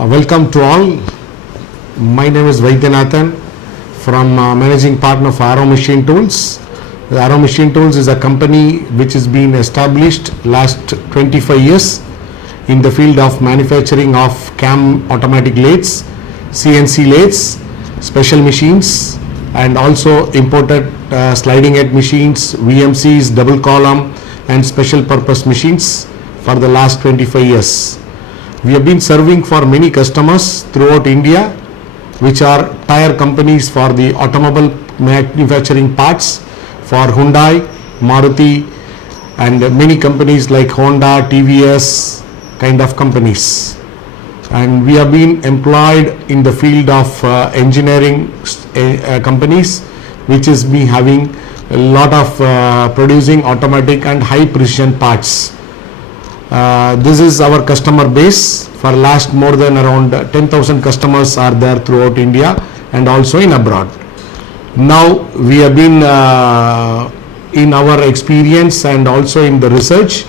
Welcome to all. My name is Vaidyanathan from Managing Partner of Arrow Machine Tools. Arrow Machine Tools is a company which has been established last 25 years in the field of manufacturing of CAM automatic lathes, CNC lathes, special machines, and also imported sliding head machines, VMCs, double column and special purpose machines for the last 25 years. We have been serving for many customers throughout India, which are tire companies for the automobile manufacturing parts for Hyundai, Maruti, and many companies like Honda, TVS kind of companies. And we have been employed in the field of engineering companies, which is me having a lot of producing automatic and high precision parts. This is our customer base. For last more than around 10,000 customers are there throughout India and also in abroad. Now we have been in our experience and also in the research,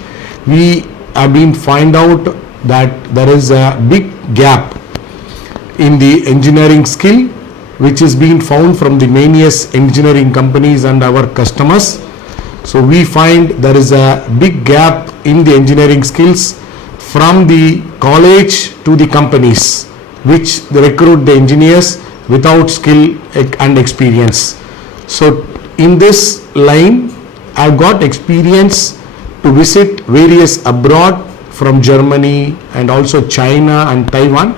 we have been find out that there is a big gap in the engineering skill which is being found from the various engineering companies and our customers. So we find there is a big gap in the engineering skills from the college to the companies which recruit the engineers without skill and experience. So in this line, I've got experience to visit various abroad from Germany and also China and Taiwan,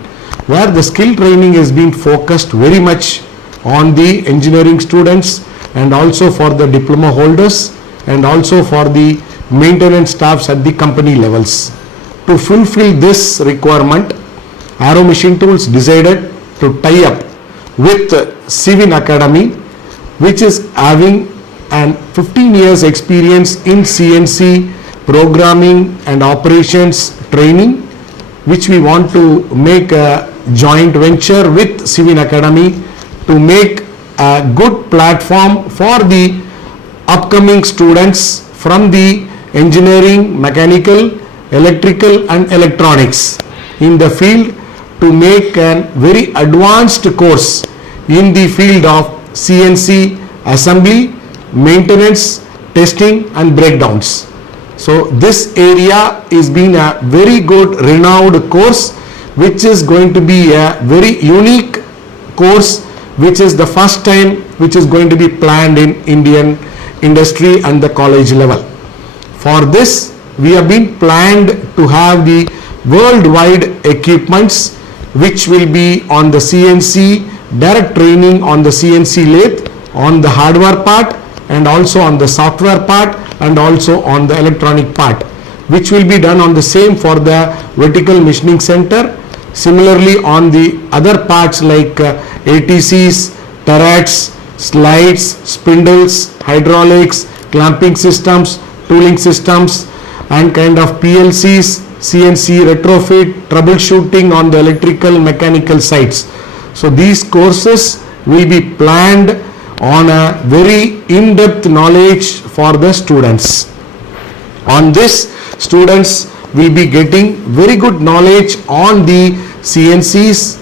where the skill training has been focused very much on the engineering students and also for the diploma holders and also for the maintenance staffs at the company levels. To fulfill this requirement, Arrow Machine Tools decided to tie up with Civin Academy, which is having an 15 years experience in CNC programming and operations training, which we want to make a joint venture with Civin Academy to make a good platform for the upcoming students from the engineering, mechanical, electrical and electronics in the field to make a very advanced course in the field of CNC assembly, maintenance, testing and breakdowns. So this area is being a very good renowned course, which is going to be a very unique course, which is the first time which is going to be planned in Indian industry and the college level. For this, we have been planned to have the worldwide equipments which will be on the CNC, direct training on the CNC lathe, on the hardware part and also on the software part and also on the electronic part, which will be done on the same for the vertical machining center. Similarly on the other parts like ATCs, turrets, slides, spindles, hydraulics, clamping systems, tooling systems and kind of PLCs, CNC retrofit, troubleshooting on the electrical mechanical sides. So these courses will be planned on a very in-depth knowledge for the students. On this, students will be getting very good knowledge on the CNCs,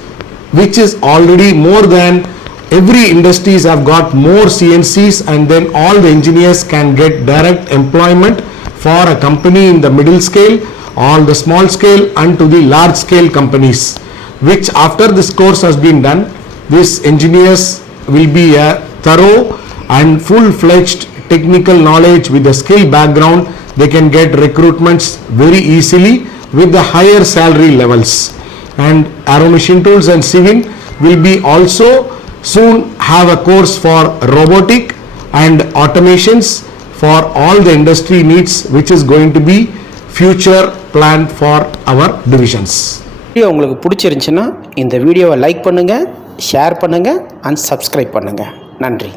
which is already more than every industries have got more CNCs, and then all the engineers can get direct employment for a company in the middle scale, all the small scale and to the large scale companies, which after this course has been done, these engineers will be a thorough and full-fledged technical knowledge with a skill background. They can get recruitments very easily with the higher salary levels. And Arrow Machine Tools and Civin will be also soon have a course for robotic and automations for all the industry needs, which is going to be future plan for our divisions. Video உங்களுக்கு பிடிச்சிருந்துச்சுன்னா இந்த வீடியோவை like பண்ணுங்கள், share பண்ணுங்கள் and subscribe பண்ணுங்கள். நன்றி.